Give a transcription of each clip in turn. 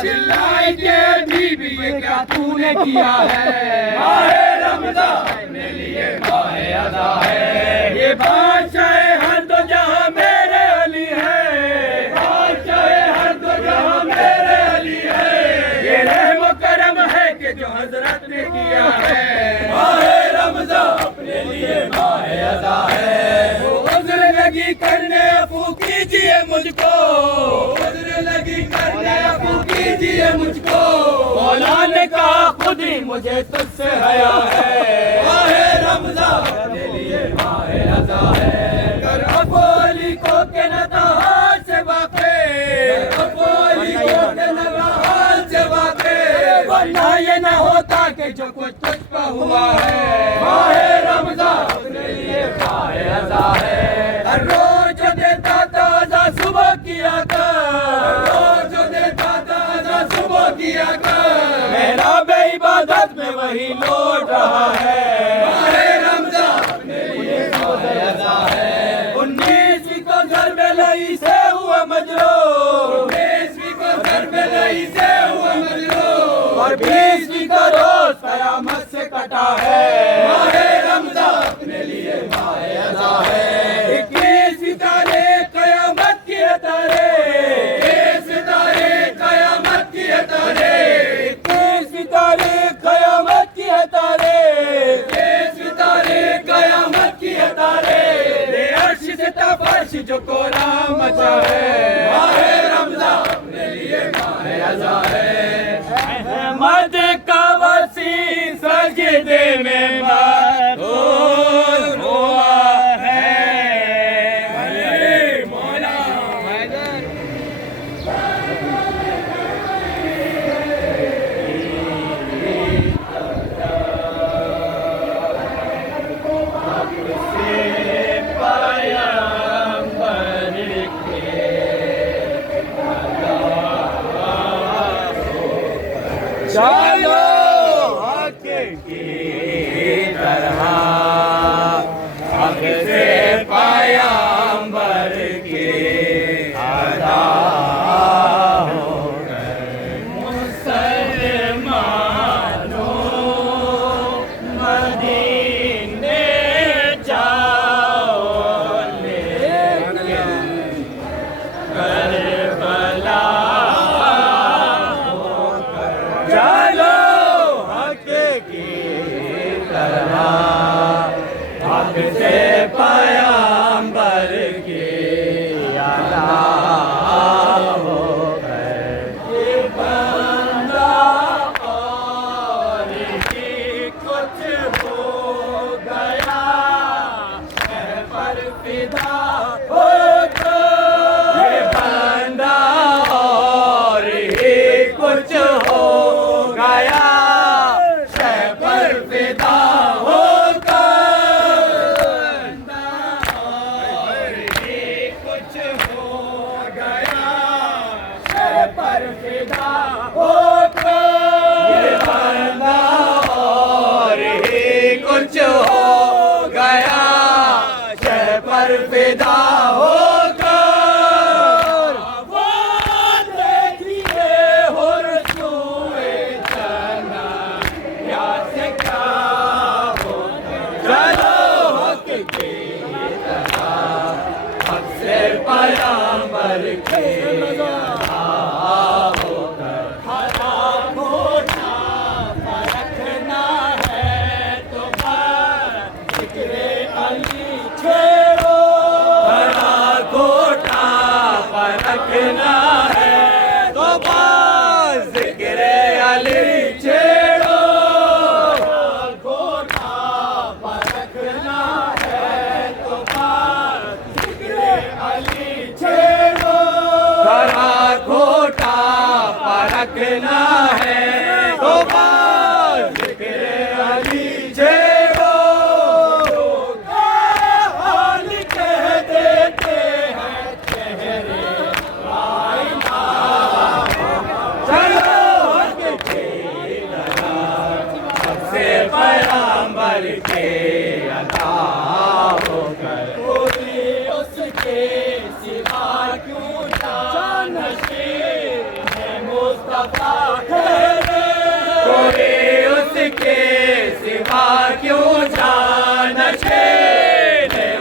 चिल्लाएंगे बीबी ये क्या तूने किया है। माहे रमज़ान अपने लिए माहे अज़ा है। ये बादशाह हर दो जहां मेरे अली है। बादशाह हर दो जहां मेरे अली है। ये रहम करम है कि जो हजरत ने किया है। माहे रमज़ान अपने लिए माहे अज़ा है। वो उज़्र लगी करने अफ़ू कीजिए मुझको। उज़्र लगी करने अफ़ू कीजिए मुझको। मौला ने कहा खुद ही मुझे तुझसे हया है। माहे रमज़ान अपने लिए माहे अज़ा है। कर अफ़ोली को के नदाहाल से वाक़े। अफ़ोली को के नदाहाल से वाक़े। वरना ये न होता कि जो कुछ तुझ पर हुआ है। माहे रमज़ान अपने लिए माहे अज़ा है। हर रोज देता ताज़ा सुबह किया कर। रोज देता ताज़ा सुबह किया कर। मेरा बेइबादत में वही लौट रहा है। माहे रमज़ान अपने लिए माहे अज़ा है। 19वीं को घर में लई से हुआ मजरूर। 19वीं को घर में लई से हुआ मजरूर। और 20वीं का रोज कयामत से कटा है। माहे रमज़ान अपने लिए माहे अज़ा है। 21वीं तारीख कयामत की है तारीख। 21वीं तारीख कयामत की है तारीख। 21वीं तारीख कयामत की है तारीख। 21वीं तारीख कयामत की है तारीख। ये अर्श से तफर्श जो कोराम मचा है। माहे रमज़ान अपने लिए माहे अज़ा है। अहमद का वसी सजदे में मक़बूल हुआ है। अरे मौला चलो हक की तरह हक से पैगंबर की अदा होकर मुसलमानों मदीने जाओ लेकिन करबला चलो हक की तरह हक से पैगंबर की अदा होकर। ये बंदा और ही कुछ हो गया है पर फिदा होकर। ये बंदा और ही कुछ हो गया शह पर फिदा होकर। और ही कुछ हो गया शह पर फिदा होकर। ये बंदा और ही कुछ हो गया शह पर फिदा होकर। वो देखिए हुर्सुए जना क्या से क्या होकर। चलो हक की तरह हक से पैगंबर की अदा होकर। हरा घोटा परखना है तो बस ज़िक्र अली छेड़ो। हरा घोटा परखना है तो बस ज़िक्र अली छेड़ो। घोटा परखना है तो बस ज़िक्र अली छेड़ो। हरा घोटा परखना है तो बस ज़िक्र अली छेड़ो। हाल कह देते हैं चेहरे आईना। चलो हक की तरह हक से पैगंबर के अदा होकर। कोई उसके सिवा क्यों जानशीन है। क्यों जानशीन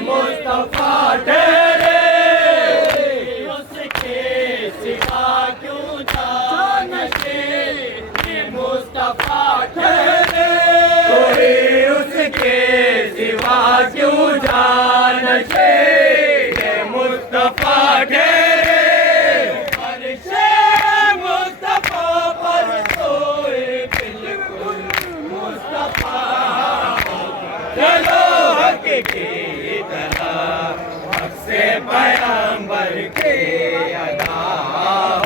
मुस्तफा ठहरे, उसके सिवा क्यों जानशीन मुस्तफा ठहरे, कोई उसके सिवा क्यों जानशीन मुस्तफा ठहरे, अर्शे मुस्तफा पर सोए बिल्कुल मुस्तफा, चलो हक की तरह हक से पैगंबर के अदा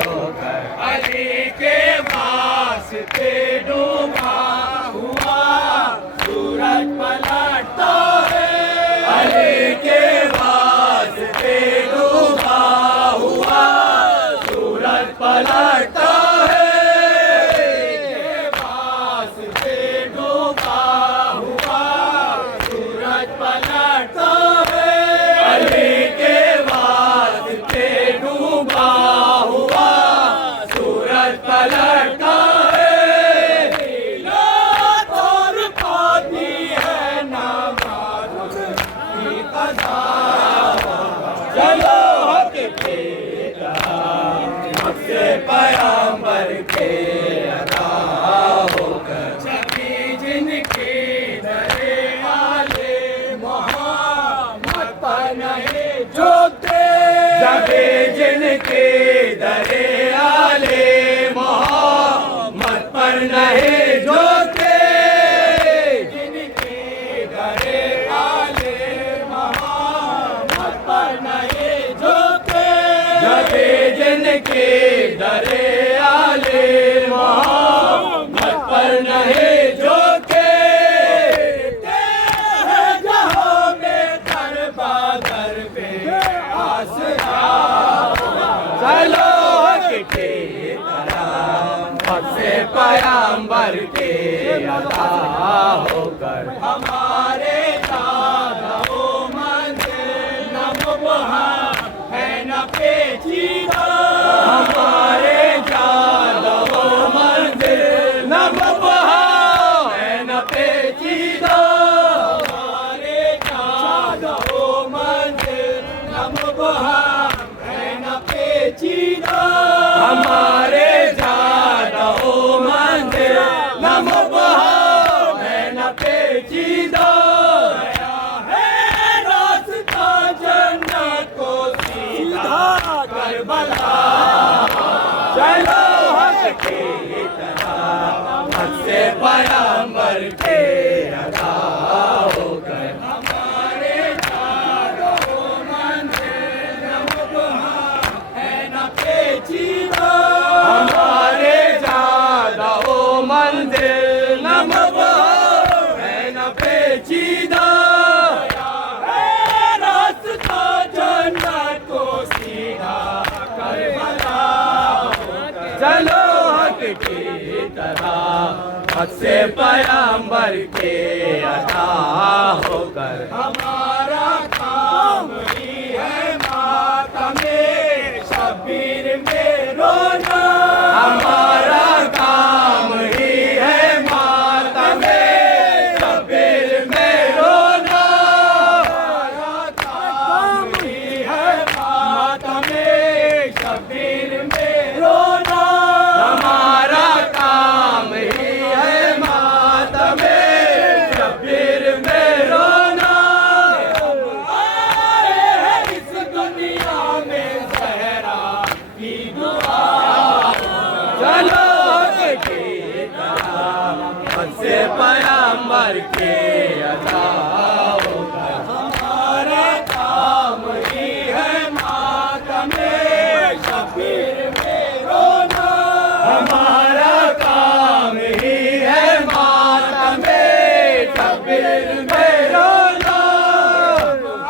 होकर, अली के वास्ते डूबा हुआ सूरज पलटता है, अली के वास्ते डूबा हुआ सूरज पलटता है, वास्ते डूबा हुआ सूरज पलटता है, अली के वास्ते डूबा हुआ सूरज पलटता है, और पाती है ना मालूम की कदा, चलो हक की तरह हक से पैगंबर के अदा होकर, सभी जिनके दरे आले मोहम्मद पर नहीं झुकते, सभी जिनके दरे आले मोहम्मद पर नहीं झुकते, जिनके दरे आले मोहम्मद पर नहीं झुकते, सभी जिनके दरे आले मोहम्मद पर नहीं झुकते, जहाँ में दर बादर पे आसरा, चलो हक की तरह हक से पैगंबर के अदा होकर, हमारे दादा वो मंदिर न वहाँ है न पेचीदा, हमारे दादा वो मंदिर न वहाँ है न पेचीदा, हमारे दादा वो मंदिर न वहाँ है न पेचीदा, हमारे दादा वो मंदिर न वहाँ है न पेचीदा, है रास्ता जन्नत को सीधा करबला, चलो हक की तरह हक से पैगंबर के अदा होकर, हमारे दादा वो मंदिर न वहाँ है न पेचीदा, हमारे दादा वो मंदिर न वहाँ है न पेचीदा, है रास्ता जन्नत को सीधा करबला, चलो हक की तरह हक से पैगंबर के अदा होकर, हमारा काम ही है मातमे शबीर में रोना, हमारा काम ही है मातमे शबीर में रोना, हमारा काम ही है मातमे शबीर में रोना, हमारा काम ही है मातमे शबीर में रोना, आए हैं इस दुनिया में सहरा की दुआ, चलो हक की तरह हक से पैगंबर के अदा होकर, हमारा काम ही है मातमे शबीर में रोना, हमारा काम ही है मातमे शबीर में रोना,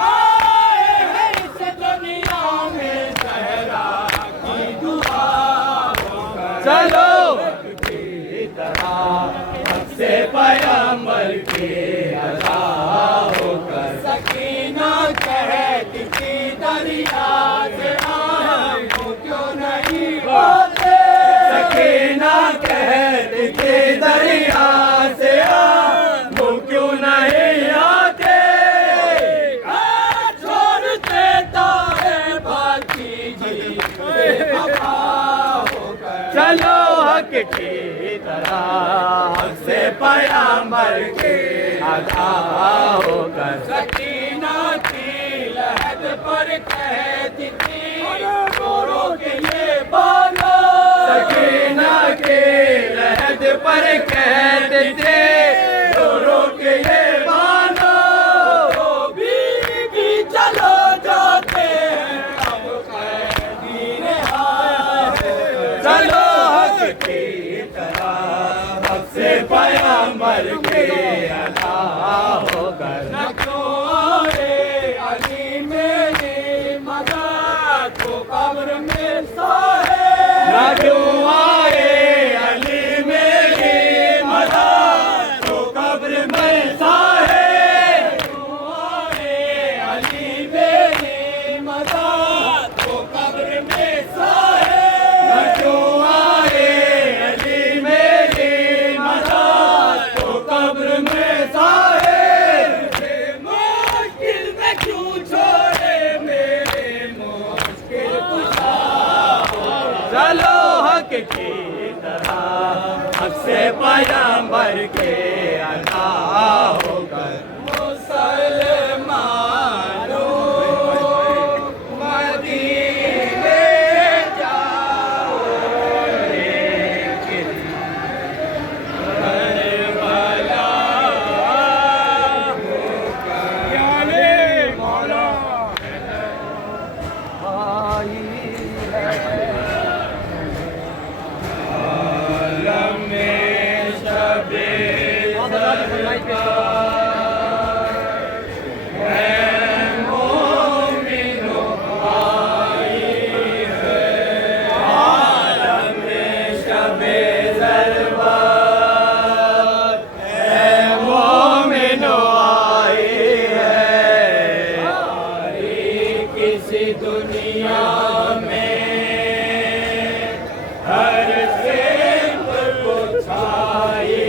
आए हैं इस दुनिया में सहरा की दुआ, चलो हक की तरह हक से पैगंबर के अदा होकर, सकीना कहती थी दरिया से हमको क्यों नहीं बोलते, सकीना कहती थी दरिया से हमको क्यों की तरह हक से पैगंबर के अदा होकर सकीना की लहद पर कहती थी गोरों के ये बानो सकीना के लहद पर कहते थे गोरों के ये बानो तो भी चलो जाते हैं अब कैदी रिहा चलो हक की तरह हक से पैगंबर के अदा होकर न क्यों आए अली मेरी मदद को कब्र में साए न क्यों आए अली मेरी मदद को कब्र में साए क्यों आए अली मेरी मदद को कब्र में साए न क्यों आए अली मेरी मदद को कब्र में साए मुश्किल में क्यों छोड़े मेरे मुश्किल कुशा चलो हक की तरह हक से पैगंबर के अदा होकर मुसलमानों मदीने जाओ लेकिन करबला याले मौला आई है आलम में शबे दुनिया में हर सिमत को छाई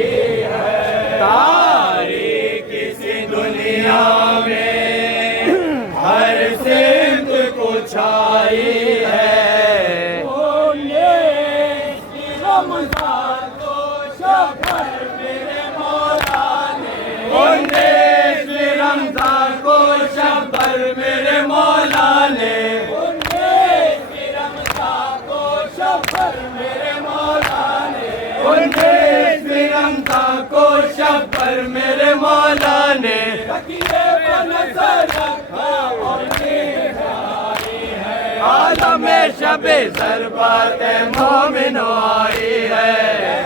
है तारीख इसी दुनिया में हर सिमत को छाई है रमजान को शफर मेरे मौला ने रमजान को शफर मेरे मौला ने रमजान को शफर मेरे मौला ने रमजान को शफर मेरे मौला ने आलम शबे ज़रबत मोमिनो आई है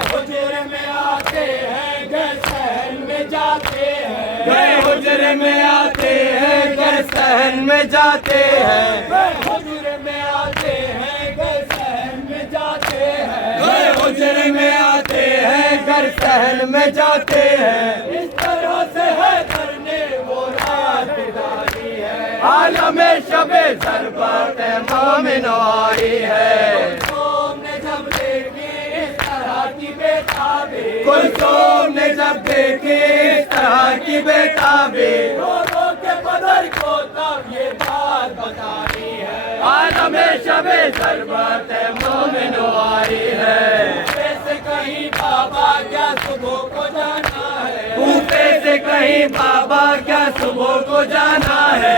हुजरे में आते हैं घर सहन में जाते हैं गए हुजरे में आते हैं घर सहन में जाते हैं हुजरे में आते हैं घर सहन में जाते हैं गए हुजरे में आते हैं घर सहन में जाते हैं इस तरह से है करने वो रात बिदारी है आलम शबे ज़रबत मोमिनो आई है कुलसुम ने जब देखी इस तरह की बेताबी रो के बदर को तब ये बात बतानी है आलम शबे ज़रबत मोमिनो आई है से कहीं बाबा क्या सुबह को जाना है कूफे से कहीं बाबा क्या सुबह को जाना है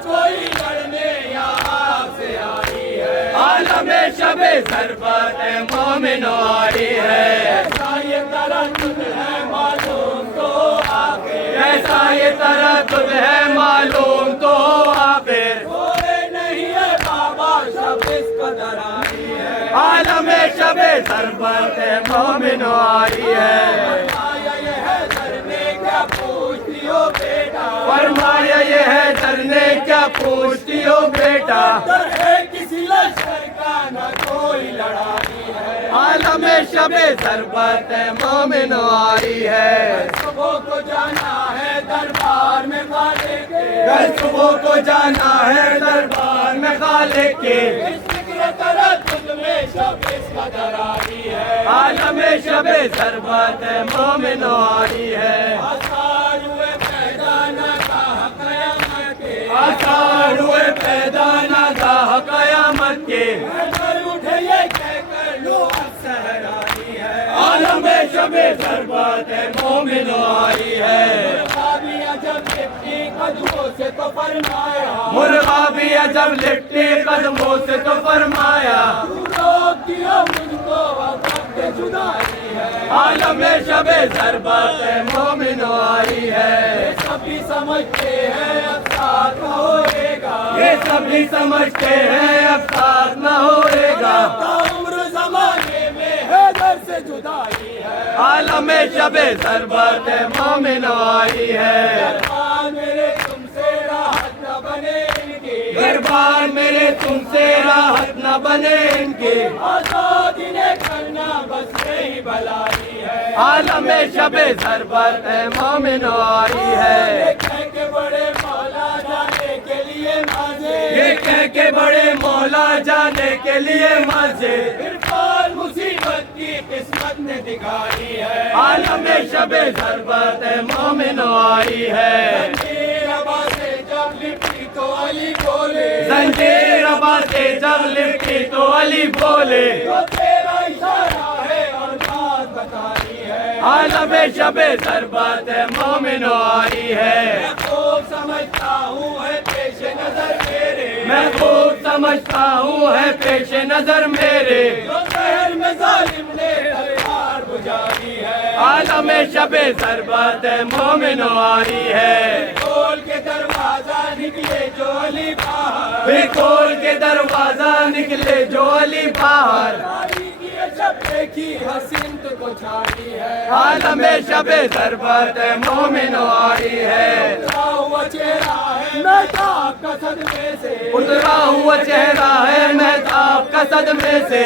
कोई लड़ने यहाँ से आई है आलम शबे ज़रबत मोमिनो आई है ऐसा ये तरद्दुद है मालूम तो आखिर ऐसा ये तरद्दुद है मालूम तो आखिर नहीं है बाबा शब इस कदर आई है आलम शबे ज़रबत मोमिनो आई है फरमाया ये है डरने क्या पूछती हो बेटा डर है किसी लश्कर का न कोई लड़ाई है आलम शबे ज़रबत मोमिनो आई है सुबह को जाना है दरबार में खालिक के कल सुबह को जाना है दरबार में खालिक के आलम शबे ज़रबत मोमिनो आई है आसार हुए पैदा ना गाह क़यामत के उठे ये कहकर लो अब सहरा शबे ज़रबत मोमिनो आई है। जब लिपटी कदमों से तो फरमाया, मुर्गा भी जब लिपटी कदमों से तो फरमाया, रोक दिया मुझको वक्त जुदाई है। आलम शबे ज़रबत मोमिनो आई है। सभी समझते हैं अब साथ न होएगा, ये सभी समझते हैं अब साथ न होएगा। उम्र जमाने में है घर से जुदाई है। आलम शबे ज़रबत मोमिनो आई है। गरबान मेरे तुमसे राहत न बने इनकी, गरबान मेरे तुमसे राहत न बने इनकी, आज़ादी ने करना बस यही भलाई है। आलम शबे ज़रबत मोमिनो आई है। ये कह के बड़े मौला जाने के लिए माजे, ये कह के बड़े मौला जाने के लिए माजे, इरफान मुसीबत की किस्मत ने दिखाई है। आलम शबे ज़रबत मोमिनो आई है। जंजीर अबा से जब लिपटी तो अली बोले, जंजीर अबा से जब लिपटी तो अली बोले, तो तेरा इशारा है और बात बताई है। आलम शबे ज़रबत मोमिनो आई है। मैं खूब समझता हूँ है पेश नजर मेरे, मैं खूब समझता हूँ है पेश नजर मेरे, जो शहर में जालिम ने तलवार बुझाई है। आलम शबे ज़रबत मोमिनो आई है। खोल के दरवाजा निकले जो अली बाहर, खोल के दरवाजा निकले जो अली बाहर, की हसीन को छाड़ी है। आलम शबे ज़रबत मोमिनो आई है। उतरा हुआ चेहरा है महताब का सदमे से, उतरा हुआ चेहरा है महताब का सदमे से,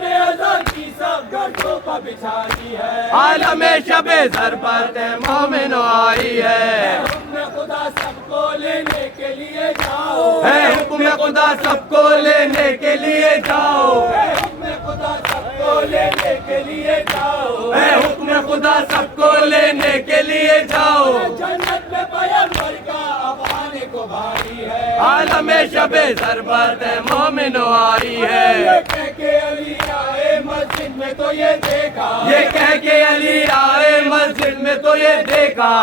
ने अज़ान की सब गर्दों पर बिछा दी है। आलम शबे ज़रबत मोमिनो आई है। हुक्म खुदा सबको लेने के लिए जाओ, है हुक्म खुदा सबको लेने के लिए जाओ, हुक्म खुदा सबको लेने के लिए जाओ, है हुक्म खुदा सबको लेने के लिए जाओ। जन्नत में पैगंबर का अब आने को भारी है। आलम शबे ज़रबत मोमिनो आई है। ये कह के अली आए मस्जिद में तो ये देखा, ये कह के अली आए मस्जिद में तो ये देखा,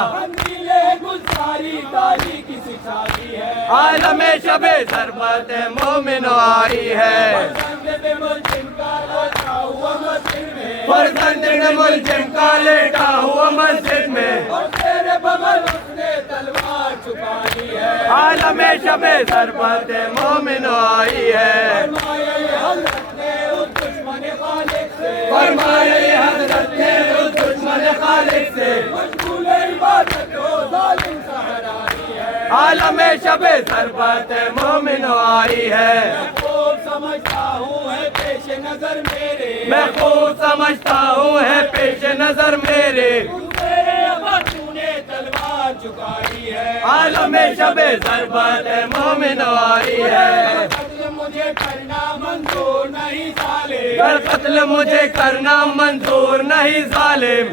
गुलसारी ताली की सिखाई है। आलम शबे ज़रबत मोमिनो आई है। फरज़ंद ने मुल्ज़िम का लेटा हुआ मस्जिद में, और तेरे बगल उसने तलवार छुपा ली है। आलम शबे ज़रबत मोमिनो आई है। फरमाया ये हज़रत ने उस दुश्मन खालिक से, फरमाया ये हज़रत ने उस दुश्मन खालिक से, मशगूल इबादत हो जालिम सहरानी है। आलम शबे ज़रबत मोमिनो आई है। मैं खूब समझता हूँ है पेश नजर मेरे, मैं खूब समझता हूँ है पेश नजर मेरे, तूने तलवार झुकाई है। आलम शबे ज़रबत मोमिनो आई है। मुझे करना मंजूर नहीं जालिम, कत्ल मुझे करना मंजूर नहीं जालिम,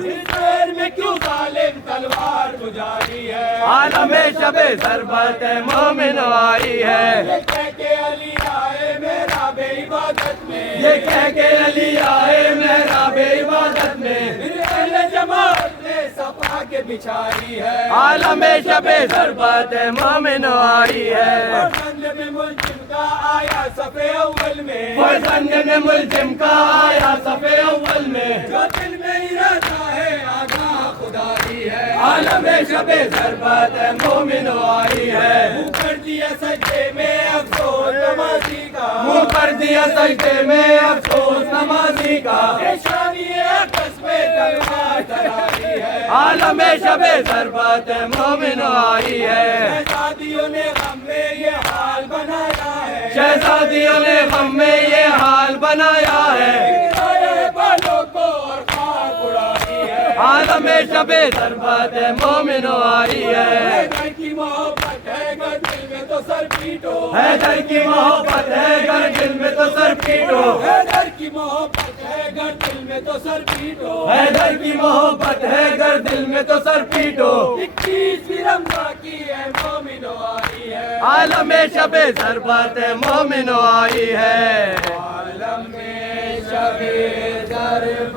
में क्यों जालिम तलवार गुजारी है। आलम शबे ज़रबत मोमिनो आई है। ये कह के अली आए मेरा बेइबादत में, ये कह के अली आए मेरा बेइबादत में, अहले जमात ने सफा के बिछाई है। आलम शबे ज़रबत मोमिनो आई है। फरज़ंद में मुल्ज़िम का आया सफ़े अव्वल में, फरज़ंद में मुल्ज़िम का आया सफ़े अव्वल में, जो दिल में इरादा है आगाह खुदा की है। आलम शबे ज़रबत मोमिनो आई है। मुँह कर दिया सजदे में अफ़सोस नमाज़ी का, मुँह कर दिया सजदे में अफ़सोस नमाज़ी का, आलम शबे ज़रबत मोमिनो आई है। शहज़ादियों ने गम में ये हाल बनाया है, शहज़ादियों ने गम में ये हाल बनाया है, बालों को और खाक उड़ाई है। आलम शबे ज़रबत मोमिनो आई है। हैदर की मोहब्बत है गर दिल में तो सर पीटो, हैदर की मोहब्बत है गर दिल में तो सर पीटो, हैदर की मोहब्बत है गर दिल में तो सर पीटो, हैदर की मोहब्बत है गर दिल में तो सर पीटो। 21वीं रमज़ान की है मोमिनो आई है। आलम शबे ज़रबत मोमिनो आई है। आलम शबे ज़रबत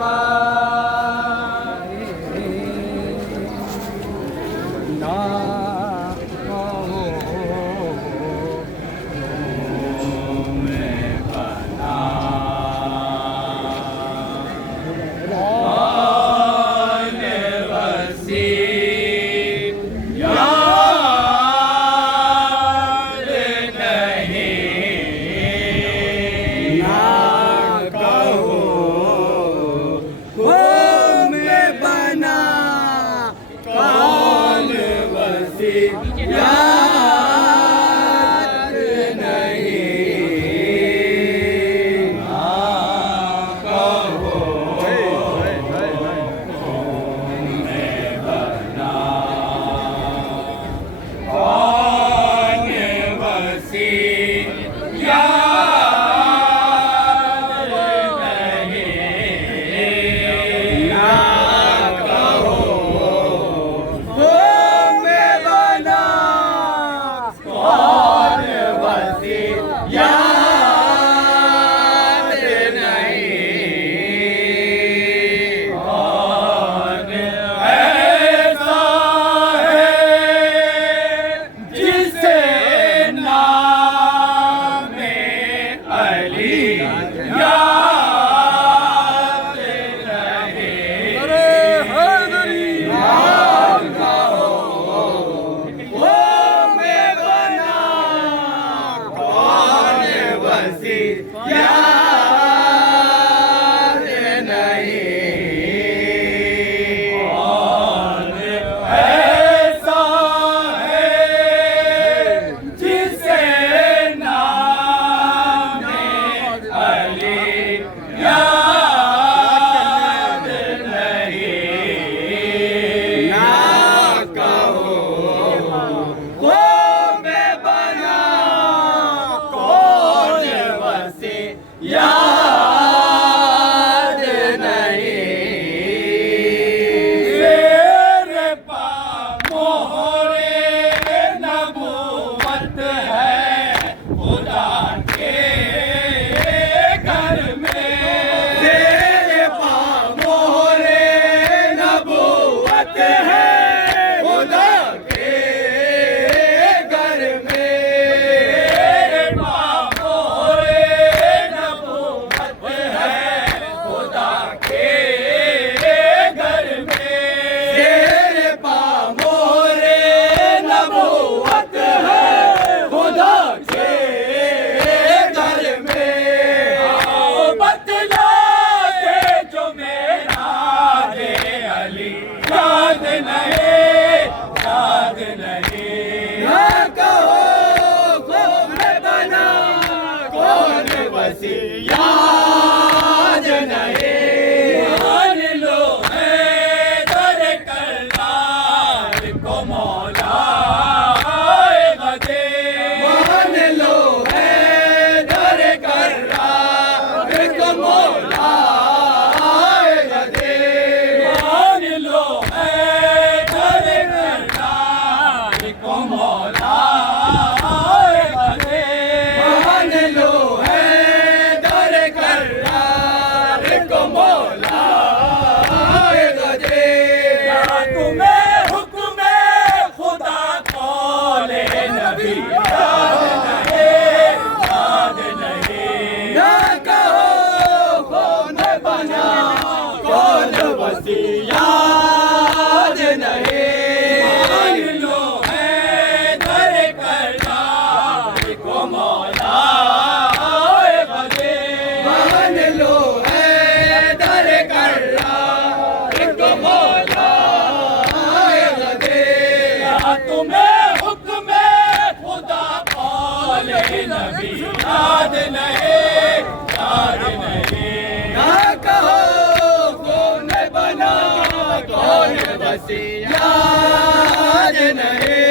याद नहीं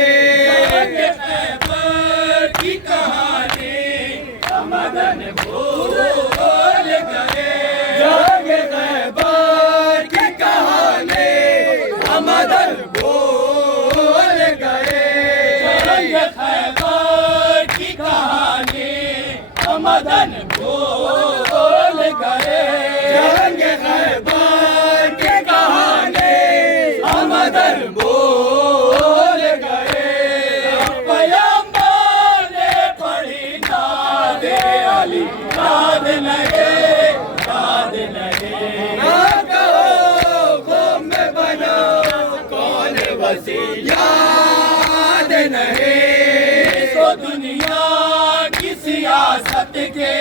खैबर की कहानी मदन भूल गए जंग खैबर की कहानी मदन भूल गए जंग खैबर की कहानी मदन भूल गए जंग खैबर की कहानी मदन भूल गए पैगंबर ने पढ़ी नादे अली याद नहीं ना कहो कौम में बना कौन वसी याद नहीं तो दुनिया की सियासत के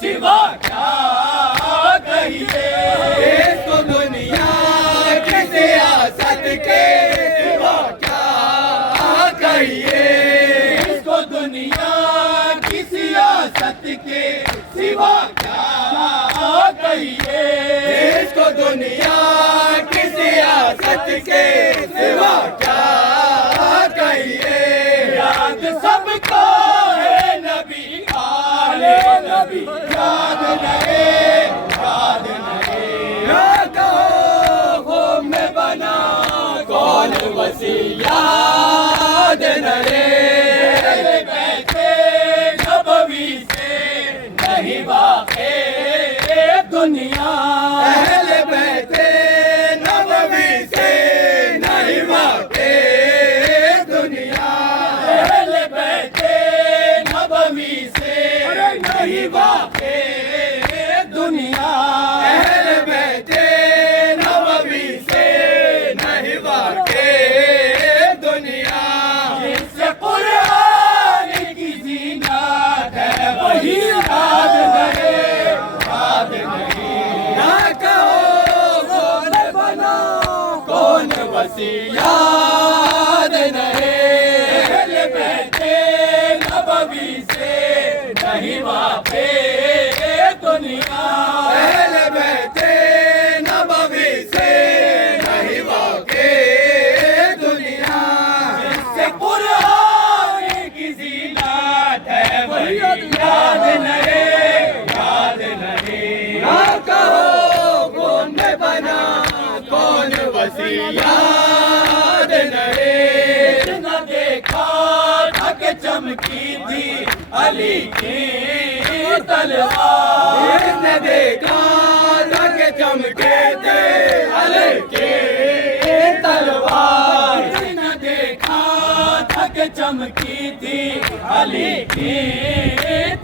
सिवा क्या कहिए तो दुनिया की सियासत के सिवा क्या कहिए इसको दुनिया की सियासत के सिवा क्या कहिए इसको दुनिया की सियासत के सिवा क्या कहिए याद सबको है वाक़े दुनिया, अहले बैते नबवी से नहीं वाक़े दुनिया। जिससे कुरान की ज़ीनत है वही याद रहे, याद नहीं। ना कहो कौन बना कौन वसी, याद नहीं। अहले बैते नबवी से नहीं वाक़े दुनिया, अहले बैते नबवी से नहीं वाक़े दुनिया। जिससे कुरान की ज़ीनत है वही याद नहीं, याद नहीं। ना कहो कौन बना कौन वसी, याद नहीं। न देखा था कि चमकी थी अली की तलवार, ने देखा था कि चमके थे अली की तलवार। न देखा था कि चमकी थी अली की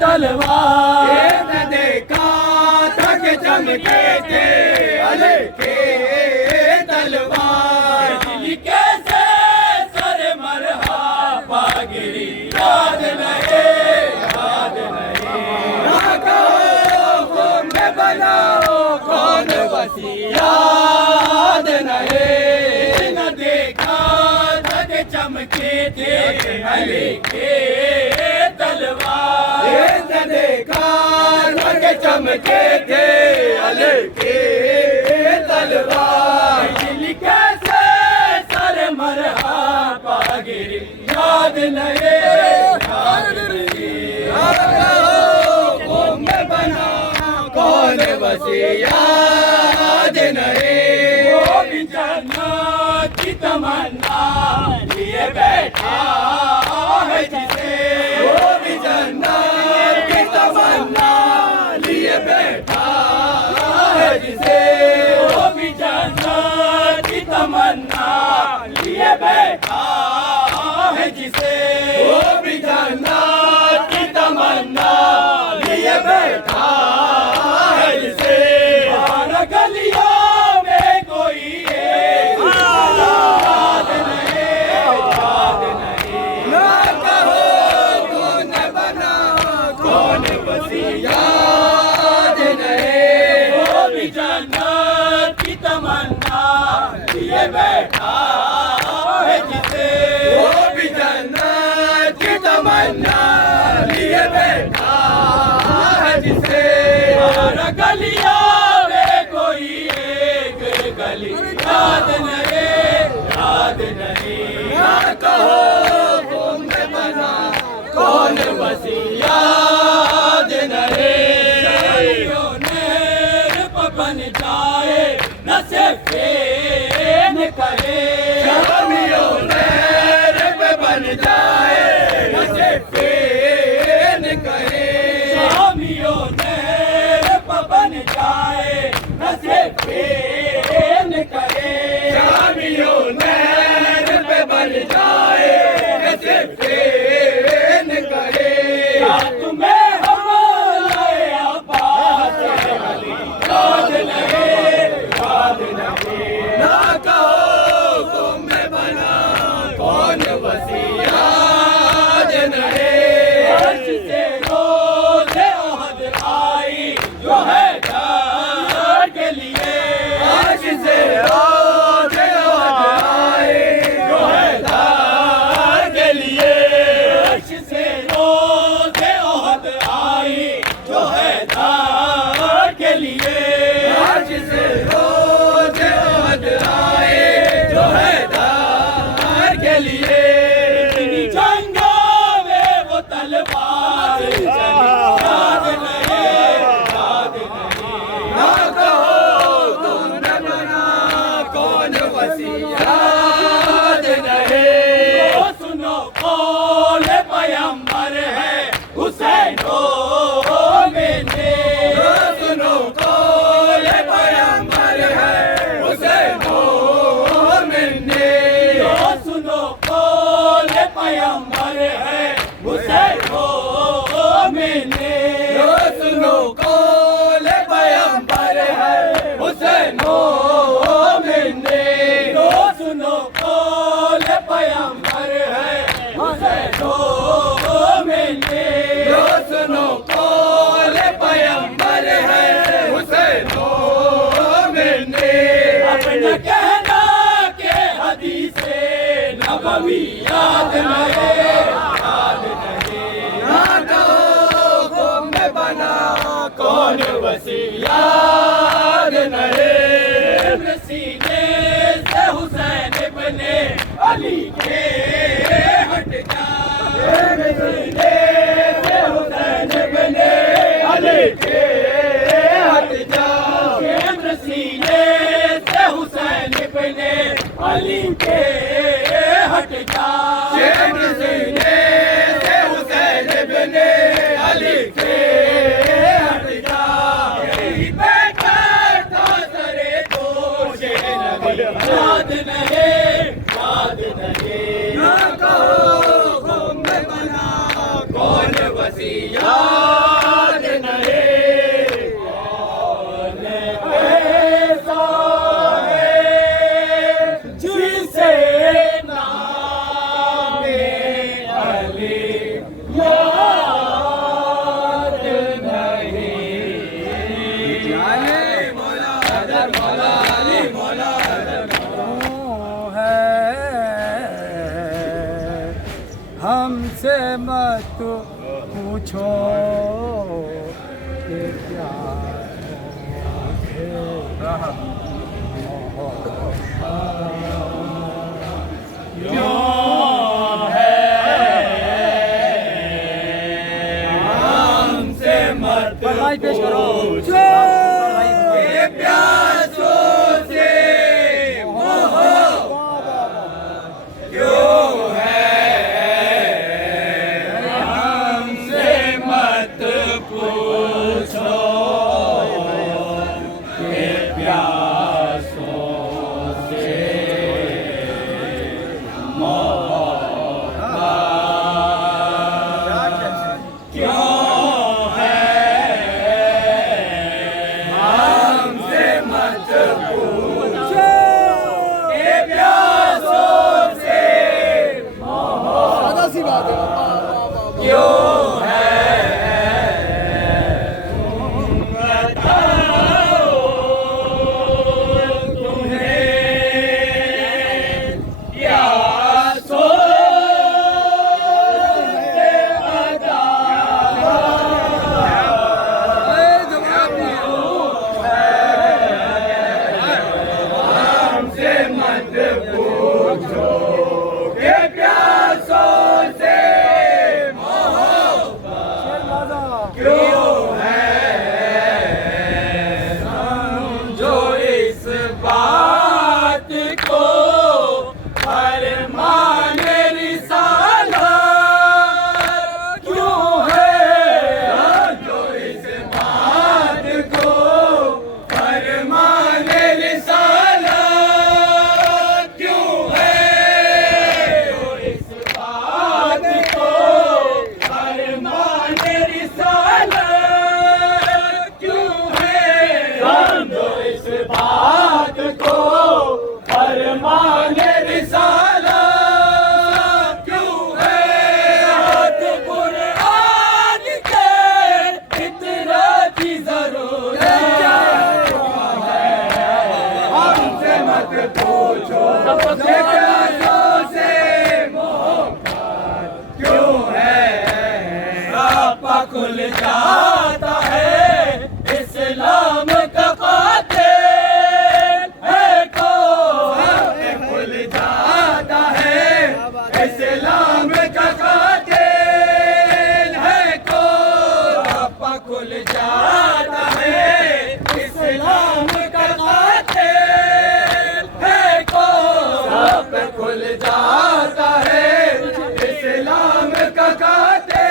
तलवार, न देखा था कि चमके थे अली की तलवार। दिल कैसे सर मरहबा गिरी, याद नहीं, याद नहीं। ना कहो कौन बना कौन वसी, याद नहीं। न देखा था कि चमके थे अली के तलवार, न देखा था कि चमके थे अली के तलवार। दिल कैसे सर मरहबा गिरी, याद नहीं, याद नहीं। कौन बना कौन वसी, याद नहीं। वो भी जन्नत की तमन्ना लिए बैठा है जिसे, वो भी जन्नत की तमन्ना लिए बैठा है जिसे, वो भी जन्नत की तमन्ना लिए बैठा है जिसे, वो भी जन्नत की तमन्ना लिए बैठा है जिसे। बारह गलियों में कोई एक याद नहीं, याद नहीं। ना कहो कौन बना कौन वसी, याद नहीं। वो भी जन्नत की तमन्ना लिए बैठा है जिसे, वो भी जन्नत की तमन्ना लिए बैठा है जिसे। बारह गलियों में कोई एक गली, याद नहीं, याद नहीं। ना कहो कौन बना कौन वसी, याद नहीं। बन जाए न से फेन करे, शामियों नहर पे बन जाए न से फेन करे, शामियों नहर पे बन जाए न से फेन करे, शामियों नहर पे बन जाए न से फेन करे। क्या तुम्हें हमारे आबाद अली याद नहीं, याद नहीं। ना कहो कौन बना कौन वसी, याद नहीं। अर्श से रोज़ अहद आई जो है दर के लिए, अर्श से रोज़ अहद आई जो है दर के लिए, अर्श से रोज़ अहद आई जो है दर के लिए, अर्श से रोज़ अहद आए जो है दर के लिए। इतनी जंगों में वो तलवार चली, याद नहीं, याद नहीं। ना कहो कौन बना कौन वसी, याद नहीं। वो सुनो कौन पैगंबर है हुसैन मेरे, सुनो कौन पैगंबर है हुसैन मेरे, सुनो कौन पैगंबर है हुसैन मेरे, कौन वसी याद नहीं सीने से हुसैन बने अली के हट जा सीने से हुसैन बने अली के हट जा सीने से हुसैन बने अली के हट जा सीने से हुसैन बने अली के याद नहीं ना कहो गुम बना कौन वसी याद नहीं कौन ऐसा है जिसे नाम अली याद नहीं जाने मौला अदर मौला अली मौला हमसे मत पूछो कि क्या हमसे मत पेश करो प्यासों से खुल जाता है इस्लाम का कातिल है कौन खुल जाता है इस्लाम का कातिल है कौन खुल जाता है इस्लाम का कातिल है कौन खुल जाता है इस्लाम का कातिल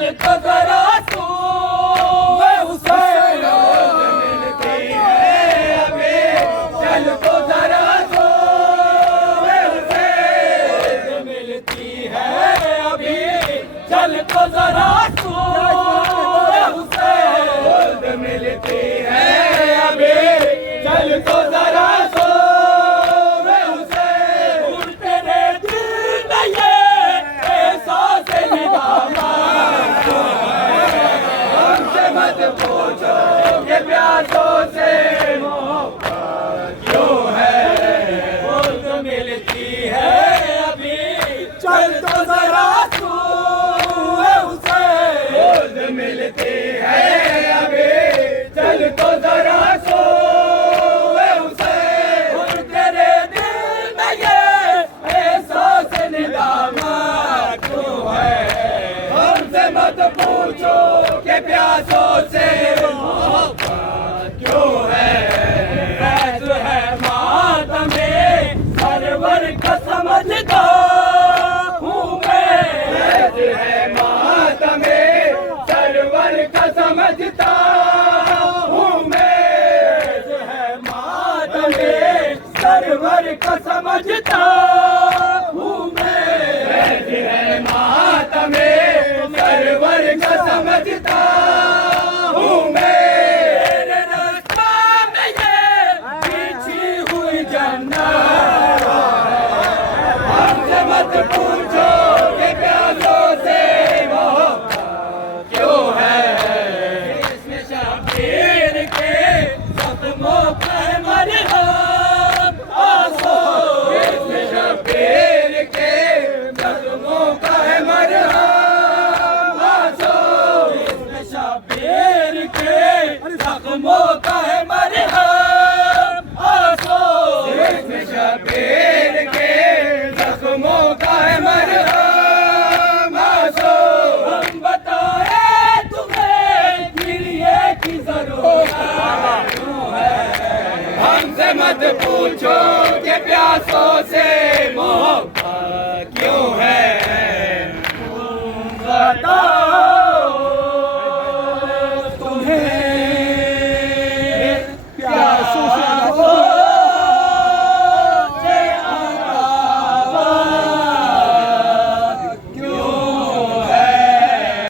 चल तो जरा तू हुसैन मिलती है अभी चल तो जरा तू हुसैन मिलती है अभी चल तो जरा तू हुसैन मिलती है अभी चल तो जरा तू पूछो ये प्यासों से मोहब्बत क्यों है खुद मिलती है अभी चल तो जरा तू उसे खुद मिलती है अभी चल तो जरा तू उसे तेरे दिल में ये एहसास निदामत क्यों है हमसे मत पूछो के प्यासों से मोहब्बत क्यों है फैज है मातमे सरवर का समझता हूँ मैं फैज है मातमे सरवर का समझता हूँ मैं फैज है मातमे सरवर का समझता हूँ मैं फैज है मातमे सरवर का समझता हूँ मैं तेरे रास्ता में ये बिछी हुई जन्नत हमसे मत पूछो कि प्यासों से मोहब्बत क्यों है इसमें शबीर के जख्मों पर मरहम आंसू इसमें शबीर के जख्मों का है मरहम शबीर के जख्मों का है मरहम आंसू इसमें शबीर के जख्मों का है मरहम आंसू हम बताए तुम्हें फिर ये की जरूरत क्यों है हमसे मत पूछो कि प्यासों से मोहब्बत क्यों है बता